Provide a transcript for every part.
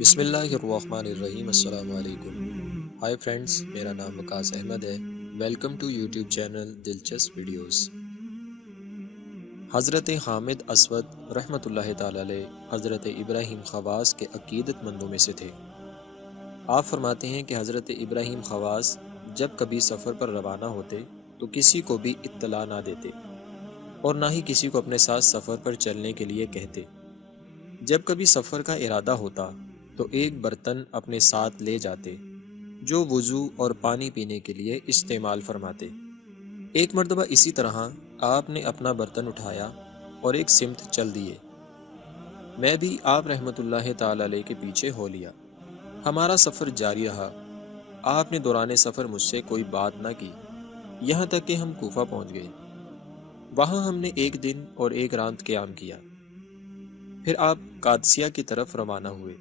بسم اللہ الرحمن الرحیم۔ السلام علیکم۔ ہائی فرینڈز، میرا نام وقاص احمد ہے۔ ویلکم ٹو یوٹیوب چینل دلچسپ ویڈیوز۔ حضرت حامد اسود رحمۃ اللہ تعالی علیہ حضرت ابراہیم خواص کے عقیدت مندوں میں سے تھے۔ آپ فرماتے ہیں کہ حضرت ابراہیم خواص جب کبھی سفر پر روانہ ہوتے تو کسی کو بھی اطلاع نہ دیتے اور نہ ہی کسی کو اپنے ساتھ سفر پر چلنے کے لیے کہتے۔ جب کبھی سفر کا ارادہ ہوتا تو ایک برتن اپنے ساتھ لے جاتے جو وضو اور پانی پینے کے لیے استعمال فرماتے۔ ایک مرتبہ اسی طرح آپ نے اپنا برتن اٹھایا اور ایک سمت چل دیے۔ میں بھی آپ رحمۃ اللہ تعالی علیہ کے پیچھے ہو لیا۔ ہمارا سفر جاری رہا۔ آپ نے دوران سفر مجھ سے کوئی بات نہ کی، یہاں تک کہ ہم کوفہ پہنچ گئے۔ وہاں ہم نے ایک دن اور ایک رات قیام کیا۔ پھر آپ قادسیہ کی طرف روانہ ہوئے۔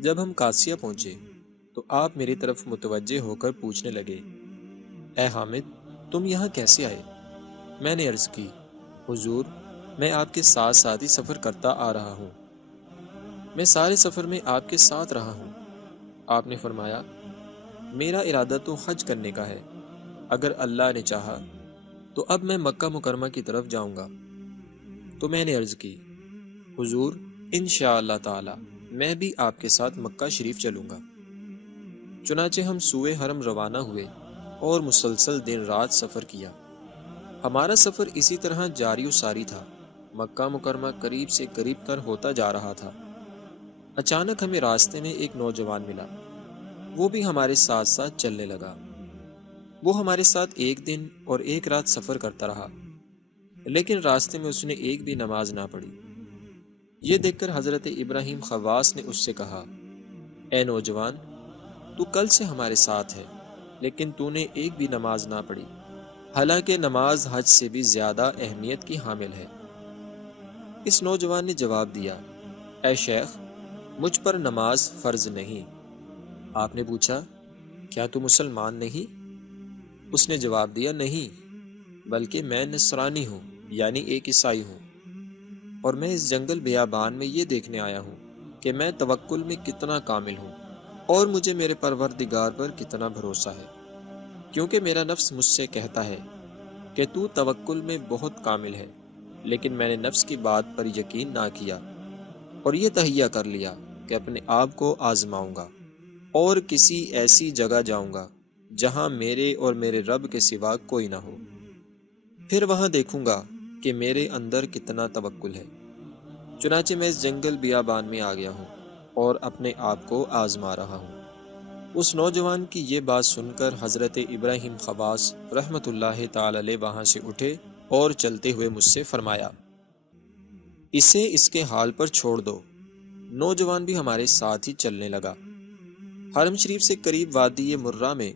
جب ہم قادسیہ پہنچے تو آپ میری طرف متوجہ ہو کر پوچھنے لگے، اے حامد، تم یہاں کیسے آئے؟ میں نے عرض کی، حضور، میں آپ کے ساتھ ساتھ ہی سفر کرتا آ رہا ہوں۔ میں سارے سفر میں آپ کے ساتھ رہا ہوں۔ آپ نے فرمایا، میرا ارادہ تو حج کرنے کا ہے، اگر اللہ نے چاہا تو اب میں مکہ مکرمہ کی طرف جاؤں گا۔ تو میں نے عرض کی، حضور، انشاءاللہ تعالی میں بھی آپ کے ساتھ مکہ شریف چلوں گا۔ چنانچہ ہم سوئے حرم روانہ ہوئے اور مسلسل دن رات سفر کیا۔ ہمارا سفر اسی طرح جاری و ساری تھا۔ مکہ مکرمہ قریب سے قریب تر ہوتا جا رہا تھا۔ اچانک ہمیں راستے میں ایک نوجوان ملا۔ وہ بھی ہمارے ساتھ ساتھ چلنے لگا۔ وہ ہمارے ساتھ ایک دن اور ایک رات سفر کرتا رہا، لیکن راستے میں اس نے ایک بھی نماز نہ پڑھی۔ یہ دیکھ کر حضرت ابراہیم خواص نے اس سے کہا، اے نوجوان، تو کل سے ہمارے ساتھ ہے، لیکن تو نے ایک بھی نماز نہ پڑھی، حالانکہ نماز حج سے بھی زیادہ اہمیت کی حامل ہے۔ اس نوجوان نے جواب دیا، اے شیخ، مجھ پر نماز فرض نہیں۔ آپ نے پوچھا، کیا تو مسلمان نہیں؟ اس نے جواب دیا، نہیں، بلکہ میں نصرانی ہوں، یعنی ایک عیسائی ہوں، اور میں اس جنگل بیابان میں یہ دیکھنے آیا ہوں کہ میں توکل میں کتنا کامل ہوں اور مجھے میرے پروردگار پر کتنا بھروسہ ہے، کیونکہ میرا نفس مجھ سے کہتا ہے کہ تو توکل میں بہت کامل ہے، لیکن میں نے نفس کی بات پر یقین نہ کیا اور یہ تہیہ کر لیا کہ اپنے آپ کو آزماؤں گا اور کسی ایسی جگہ جاؤں گا جہاں میرے اور میرے رب کے سوا کوئی نہ ہو، پھر وہاں دیکھوں گا کہ میرے اندر کتنا توکل ہے۔ چنانچہ میں اس جنگل بیابان میں آ گیا ہوں اور اپنے آپ کو آزما رہا ہوں۔ اس نوجوان کی یہ بات سن کر حضرت ابراہیم خواص رحمۃ اللہ تعالی علیہ وہاں سے اٹھے اور چلتے ہوئے مجھ سے فرمایا، اسے اس کے حال پر چھوڑ دو۔ نوجوان بھی ہمارے ساتھ ہی چلنے لگا۔ حرم شریف سے قریب وادی مرہ میں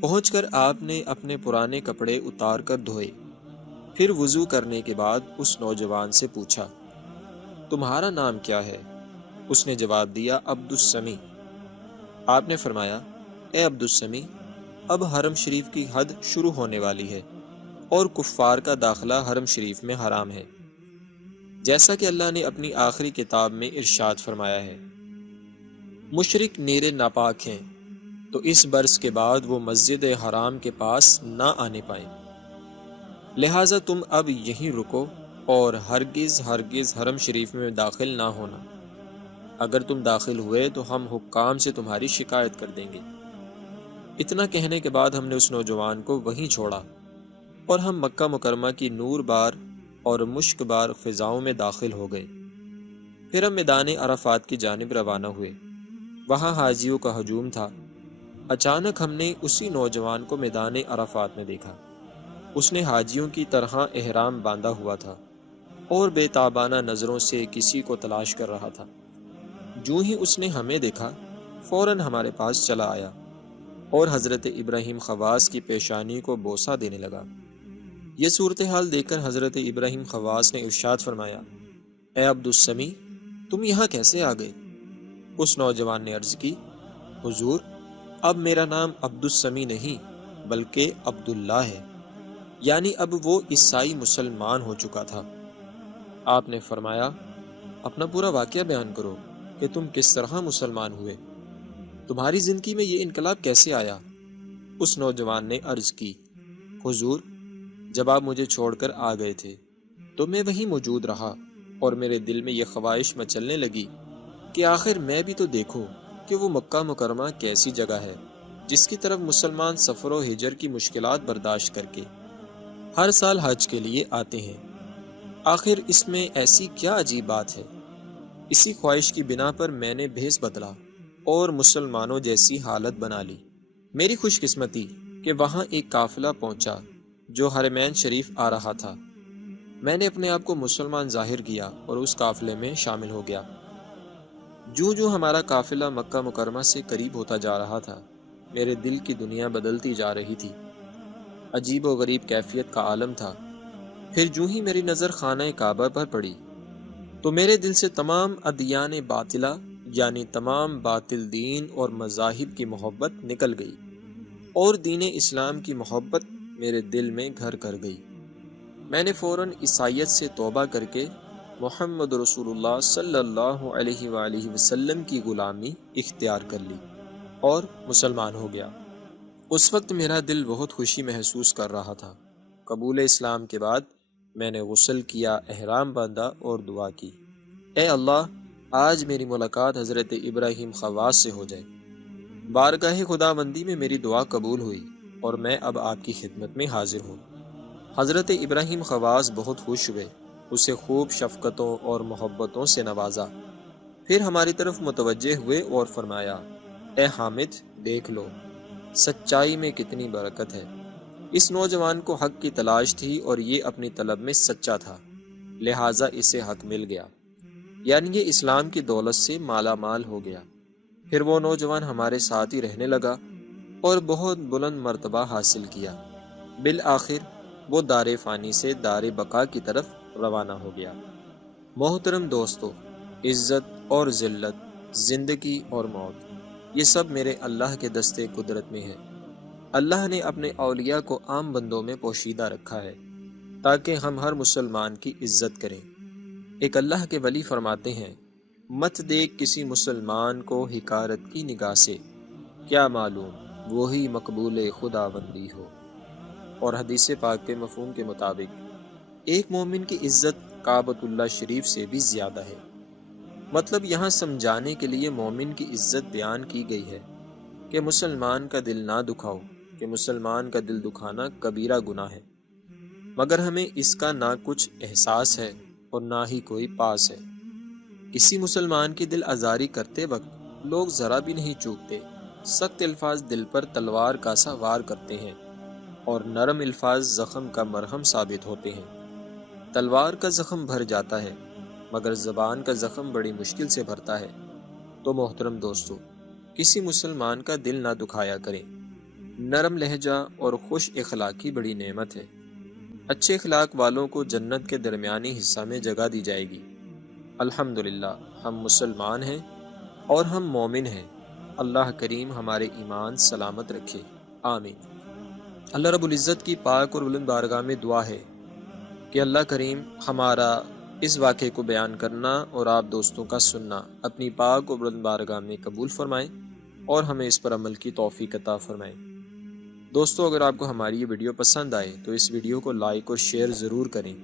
پہنچ کر آپ نے اپنے پرانے کپڑے اتار کر دھوئے، پھر وضو کرنے کے بعد اس نوجوان سے پوچھا، تمہارا نام کیا ہے؟ اس نے جواب دیا، عبد السمیع۔ آپ نے فرمایا، اے عبد السمیع، اب حرم شریف کی حد شروع ہونے والی ہے اور کفار کا داخلہ حرم شریف میں حرام ہے، جیسا کہ اللہ نے اپنی آخری کتاب میں ارشاد فرمایا ہے، مشرک نیر ناپاک ہیں تو اس برس کے بعد وہ مسجد حرام کے پاس نہ آنے پائیں، لہٰذا تم اب یہیں رکو اور ہرگز ہرگز حرم شریف میں داخل نہ ہونا۔ اگر تم داخل ہوئے تو ہم حکام سے تمہاری شکایت کر دیں گے۔ اتنا کہنے کے بعد ہم نے اس نوجوان کو وہیں چھوڑا اور ہم مکہ مکرمہ کی نور بار اور مشک بار فضاؤں میں داخل ہو گئے۔ پھر ہم میدان عرفات کی جانب روانہ ہوئے۔ وہاں حاجیوں کا ہجوم تھا۔ اچانک ہم نے اسی نوجوان کو میدان عرفات میں دیکھا۔ اس نے حاجیوں کی طرح احرام باندھا ہوا تھا اور بے تابانہ نظروں سے کسی کو تلاش کر رہا تھا۔ جو ہی اس نے ہمیں دیکھا، فوراً ہمارے پاس چلا آیا اور حضرت ابراہیم خواص کی پیشانی کو بوسہ دینے لگا۔ یہ صورتحال دیکھ کر حضرت ابراہیم خواص نے ارشاد فرمایا، اے عبد السمیع، تم یہاں کیسے آ گئے؟ اس نوجوان نے عرض کی، حضور، اب میرا نام عبد السمیع نہیں بلکہ عبداللہ ہے، یعنی اب وہ عیسائی مسلمان ہو چکا تھا۔ آپ نے فرمایا، اپنا پورا واقعہ بیان کرو۔ کہ تم کس طرح مسلمان ہوئے؟ تمہاری زندگی میں یہ انقلاب کیسے آیا؟ اس نوجوان نے عرض کی، حضور، جب آپ مجھے چھوڑ کر آ گئے تھے تو میں وہیں موجود رہا اور میرے دل میں یہ خواہش مچلنے لگی کہ آخر میں بھی تو دیکھوں کہ وہ مکہ مکرمہ کیسی جگہ ہے جس کی طرف مسلمان سفر و ہجر کی مشکلات برداشت کر کے ہر سال حج کے لیے آتے ہیں۔ آخر اس میں ایسی کیا عجیب بات ہے؟ اسی خواہش کی بنا پر میں نے بھیس بدلا اور مسلمانوں جیسی حالت بنا لی۔ میری خوش قسمتی کہ وہاں ایک قافلہ پہنچا جو حرمین شریف آ رہا تھا۔ میں نے اپنے آپ کو مسلمان ظاہر کیا اور اس قافلے میں شامل ہو گیا۔ جو ہمارا قافلہ مکہ مکرمہ سے قریب ہوتا جا رہا تھا، میرے دل کی دنیا بدلتی جا رہی تھی۔ عجیب و غریب کیفیت کا عالم تھا۔ پھر جو ہی میری نظر خانہ کعبہ پر پڑی تو میرے دل سے تمام ادیان باطلہ یعنی تمام باطل دین اور مذاہب کی محبت نکل گئی اور دین اسلام کی محبت میرے دل میں گھر کر گئی۔ میں نے فوراً عیسائیت سے توبہ کر کے محمد رسول اللہ صلی اللہ علیہ وآلہ وسلم کی غلامی اختیار کر لی اور مسلمان ہو گیا۔ اس وقت میرا دل بہت خوشی محسوس کر رہا تھا۔ قبول اسلام کے بعد میں نے غسل کیا، احرام باندھا اور دعا کی، اے اللہ، آج میری ملاقات حضرت ابراہیم خواص سے ہو جائے۔ بارگاہ خداوندی میں میری دعا قبول ہوئی اور میں اب آپ کی خدمت میں حاضر ہوں۔ حضرت ابراہیم خواص بہت خوش ہوئے، اسے خوب شفقتوں اور محبتوں سے نوازا، پھر ہماری طرف متوجہ ہوئے اور فرمایا، اے حامد، دیکھ لو سچائی میں کتنی برکت ہے۔ اس نوجوان کو حق کی تلاش تھی اور یہ اپنی طلب میں سچا تھا، لہٰذا اسے حق مل گیا، یعنی یہ اسلام کی دولت سے مالا مال ہو گیا۔ پھر وہ نوجوان ہمارے ساتھ ہی رہنے لگا اور بہت بلند مرتبہ حاصل کیا۔ بالآخر وہ دار فانی سے دار بقا کی طرف روانہ ہو گیا۔ محترم دوستو، عزت اور ذلت، زندگی اور موت، یہ سب میرے اللہ کے دستے قدرت میں ہے۔ اللہ نے اپنے اولیاء کو عام بندوں میں پوشیدہ رکھا ہے تاکہ ہم ہر مسلمان کی عزت کریں۔ ایک اللہ کے ولی فرماتے ہیں، مت دیکھ کسی مسلمان کو حقارت کی نگاہ سے، کیا معلوم وہی مقبول خداوندی ہو۔ اور حدیث پاک کے مفہوم کے مطابق ایک مومن کی عزت کعبۃ اللہ شریف سے بھی زیادہ ہے۔ مطلب یہاں سمجھانے کے لیے مومن کی عزت بیان کی گئی ہے کہ مسلمان کا دل نہ دکھاؤ، کہ مسلمان کا دل دکھانا کبیرہ گناہ ہے، مگر ہمیں اس کا نہ کچھ احساس ہے اور نہ ہی کوئی پاس ہے۔ کسی مسلمان کی دل آزاری کرتے وقت لوگ ذرا بھی نہیں چوکتے، سخت الفاظ دل پر تلوار کا سا وار کرتے ہیں اور نرم الفاظ زخم کا مرہم ثابت ہوتے ہیں۔ تلوار کا زخم بھر جاتا ہے مگر زبان کا زخم بڑی مشکل سے بھرتا ہے۔ تو محترم دوستو، کسی مسلمان کا دل نہ دکھایا کریں۔ نرم لہجہ اور خوش اخلاقی بڑی نعمت ہے۔ اچھے اخلاق والوں کو جنت کے درمیانی حصہ میں جگہ دی جائے گی۔ الحمدللہ ہم مسلمان ہیں اور ہم مومن ہیں۔ اللہ کریم ہمارے ایمان سلامت رکھے، آمین۔ اللہ رب العزت کی پاک اور بلند بارگاہ میں دعا ہے کہ اللہ کریم ہمارا اس واقعے کو بیان کرنا اور آپ دوستوں کا سننا اپنی پاک اور بلند بارگاہ میں قبول فرمائیں اور ہمیں اس پر عمل کی توفیق عطا فرمائیں۔ دوستو، اگر آپ کو ہماری یہ ویڈیو پسند آئے تو اس ویڈیو کو لائک اور شیئر ضرور کریں۔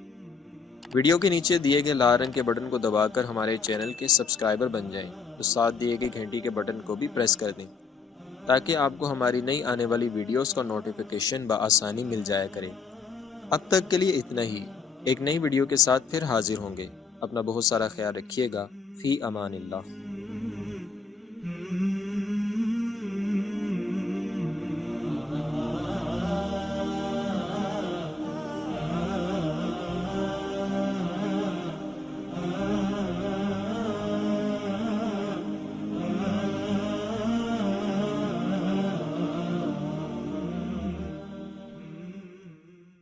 ویڈیو کے نیچے دیے گئے لال رنگ کے بٹن کو دبا کر ہمارے چینل کے سبسکرائبر بن جائیں اور ساتھ دیے گئے گھنٹی کے بٹن کو بھی پریس کر دیں تاکہ آپ کو ہماری نئی آنے والی ویڈیوز کا نوٹیفیکیشن بآسانی مل جایا کرے۔ اب تک کے لیے اتنا ہی، ایک نئی ویڈیو کے ساتھ پھر حاضر ہوں گے۔ اپنا بہت سارا خیال رکھیے گا۔ فی امان اللہ۔